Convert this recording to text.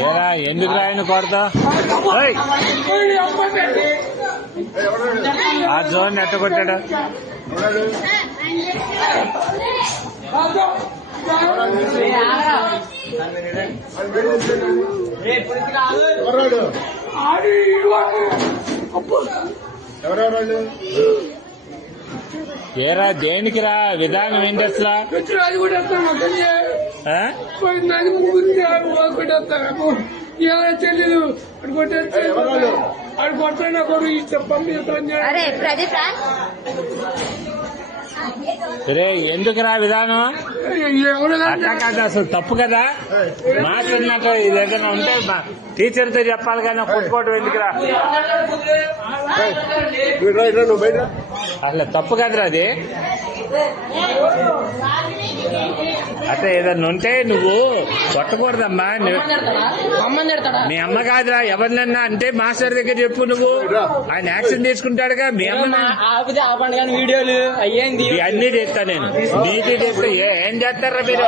ఏరా ఎందుకు రాయను కొడతా ఆ జోన్ ఎట్ట కొట్టాడు ఏరా దేనికి రా విధానం ఏంటి అసలు చెల్లెలు అడు కొట్టాను కొడు చెప్పండి రే ఎందుకురా విధానం అట్లా కాదు అసలు తప్పు కదా మాట్లాడినాక ఇది ఏదైనా ఉంటే టీచర్తో చెప్పాలి కానీ కొట్టుకోవడం ఎందుకురా అసలు తప్పు కదరా అది అట్లా ఏదన్నా ఉంటే నువ్వు కొట్టకూడదమ్మా మీ అమ్మ కాదురా ఎవరినన్నా అంటే మాస్టర్ దగ్గర చెప్పు నువ్వు ఆయన యాక్షన్ తీసుకుంటాడుగా మీ అమ్మ వీడియోలు అయ్యేంది అన్ని చేస్తా నేను నీటి చేస్తా ఏం చేస్తారా మీరు